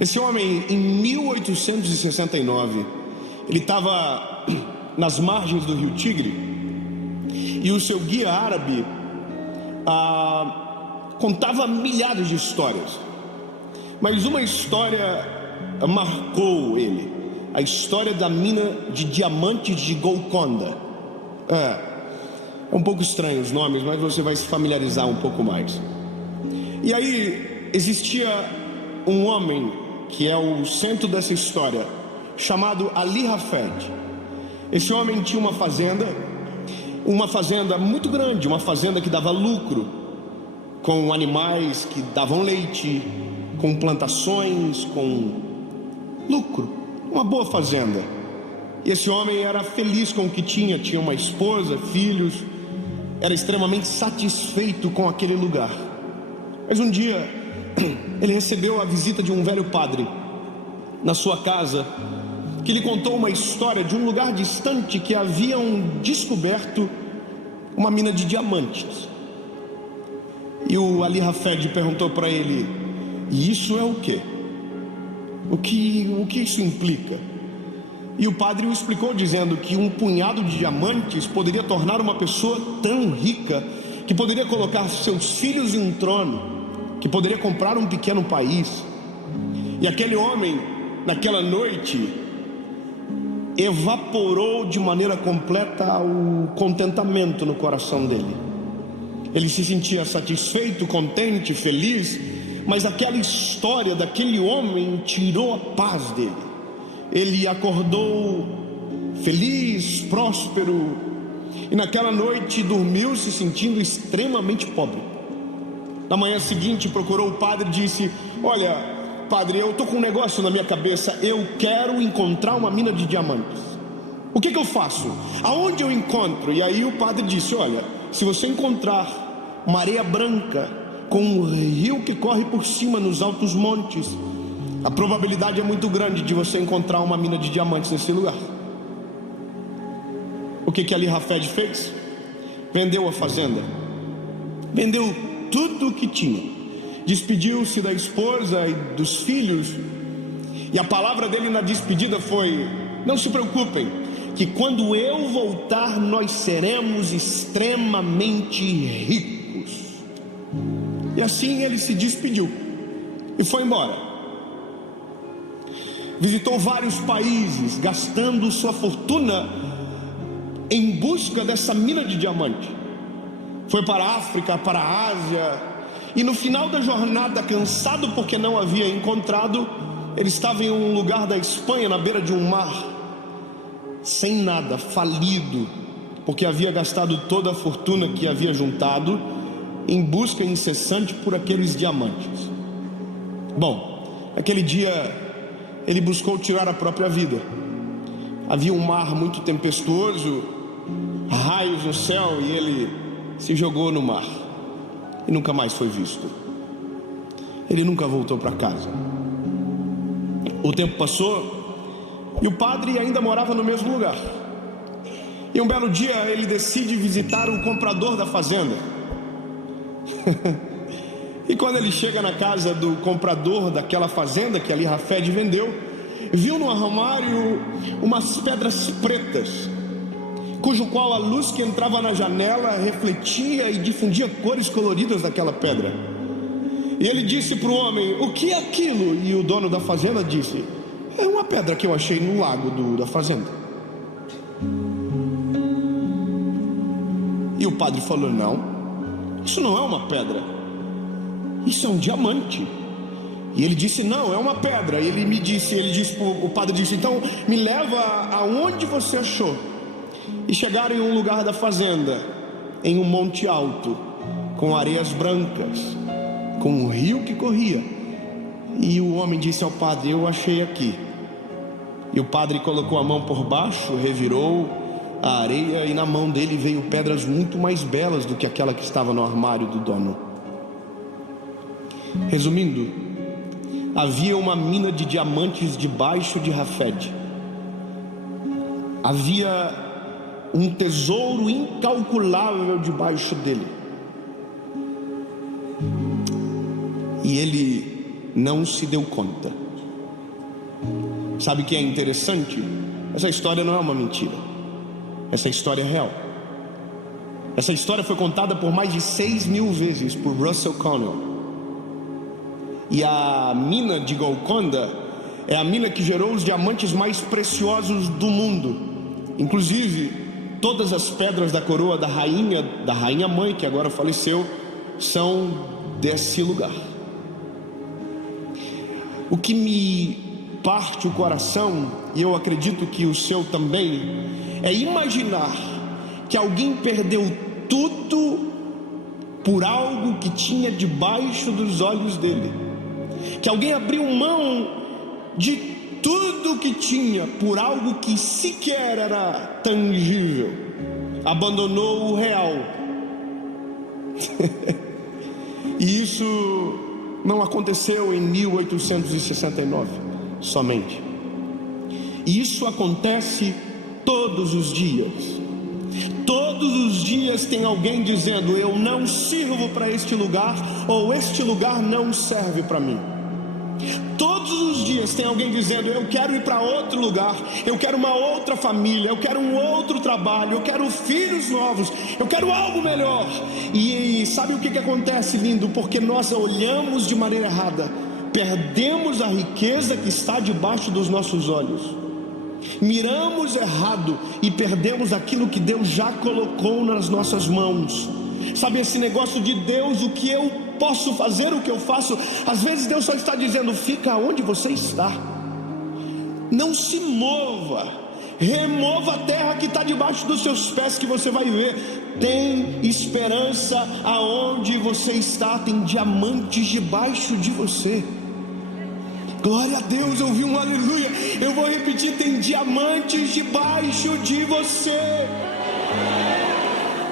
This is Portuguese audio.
Esse homem, em 1869, ele estava nas margens do rio Tigre, e o seu guia árabe contava milhares de histórias, mas uma história marcou ele: a história da mina de diamantes de Golconda. É um pouco estranho os nomes, mas você vai se familiarizar um pouco mais. E aí existia um homem que é o centro dessa história, chamado Ali Hafed. Esse homem tinha uma fazenda muito grande, uma fazenda que dava lucro, com animais que davam leite, com plantações, com lucro, uma boa fazenda. E esse homem era feliz com o que tinha uma esposa, filhos, era extremamente satisfeito com aquele lugar. Mas um dia ele recebeu a visita de um velho padre na sua casa, que lhe contou uma história de um lugar distante que haviam descoberto uma mina de diamantes. E o Ali Hafed perguntou para ele: e isso é o quê? O que isso implica? E o padre o explicou, dizendo que um punhado de diamantes poderia tornar uma pessoa tão rica que poderia colocar seus filhos em um trono, que poderia comprar um pequeno país. E aquele homem, naquela noite, evaporou de maneira completa o contentamento no coração dele. Ele se sentia satisfeito, contente, feliz, mas aquela história daquele homem tirou a paz dele. Ele acordou feliz, próspero, e naquela noite dormiu se sentindo extremamente pobre. Na manhã seguinte procurou o padre e disse: olha, padre, eu estou com um negócio na minha cabeça, eu quero encontrar uma mina de diamantes. O que eu faço? Aonde eu encontro? E aí o padre disse: olha, se você encontrar uma areia branca com um rio que corre por cima nos altos montes, a probabilidade é muito grande de você encontrar uma mina de diamantes nesse lugar. O que Ali Hafed fez? Vendeu a fazenda, vendeu tudo o que tinha, despediu-se da esposa e dos filhos, e a palavra dele na despedida foi: não se preocupem, que quando eu voltar nós seremos extremamente ricos. E assim ele se despediu e foi embora. Visitou vários países, gastando sua fortuna em busca dessa mina de diamante. Foi para a África, para a Ásia, e no final da jornada, cansado porque não havia encontrado, ele estava em um lugar da Espanha, na beira de um mar, sem nada, falido, porque havia gastado toda a fortuna que havia juntado em busca incessante por aqueles diamantes. Bom, aquele dia ele buscou tirar a própria vida. Havia um mar muito tempestuoso, raios no céu, e ele se jogou no mar e nunca mais foi visto. Ele nunca voltou para casa. O tempo passou e o padre ainda morava no mesmo lugar. E um belo dia ele decide visitar o comprador da fazenda. E quando ele chega na casa do comprador daquela fazenda que Ali Hafed vendeu, viu no armário umas pedras pretas, cujo qual a luz que entrava na janela refletia e difundia cores coloridas daquela pedra. E ele disse para o homem: o que é aquilo? E o dono da fazenda disse: é uma pedra que eu achei no lago da fazenda. E o padre falou: não, isso não é uma pedra, isso é um diamante. E ele disse: não, é uma pedra. E o padre disse: então me leva aonde você achou. E chegaram em um lugar da fazenda, em um monte alto, com areias brancas, com um rio que corria. E o homem disse ao padre: eu achei aqui. E o padre colocou a mão por baixo, revirou a areia, e na mão dele veio pedras muito mais belas do que aquela que estava no armário do dono. Resumindo, havia uma mina de diamantes debaixo de Hafed. Havia um tesouro incalculável debaixo dele. E ele não se deu conta. Sabe o que é interessante? Essa história não é uma mentira. Essa história é real. Essa história foi contada por mais de 6.000 vezes por Russell Connell. E a mina de Golconda é a mina que gerou os diamantes mais preciosos do mundo. Inclusive, todas as pedras da coroa da rainha mãe, que agora faleceu, são desse lugar. O que me parte o coração, e eu acredito que o seu também, é imaginar que alguém perdeu tudo por algo que tinha debaixo dos olhos dele, que alguém abriu mão de tudo que tinha por algo que sequer era tangível, abandonou o real. E isso não aconteceu em 1869 somente. Isso acontece todos os dias. Todos os dias tem alguém dizendo: eu não sirvo para este lugar, ou este lugar não serve para mim. Todos os dias tem alguém dizendo: eu quero ir para outro lugar, eu quero uma outra família, eu quero um outro trabalho, eu quero filhos novos, eu quero algo melhor. E sabe o que acontece, lindo? Porque nós olhamos de maneira errada, perdemos a riqueza que está debaixo dos nossos olhos, miramos errado e perdemos aquilo que Deus já colocou nas nossas mãos. Sabe, esse negócio de Deus, o que eu posso fazer, o que eu faço, às vezes Deus só está dizendo: fica onde você está, não se mova, remova a terra que está debaixo dos seus pés, que você vai ver. Tem esperança aonde você está, tem diamantes debaixo de você. Glória a Deus, eu ouvi um aleluia. Eu vou repetir: tem diamantes debaixo de você.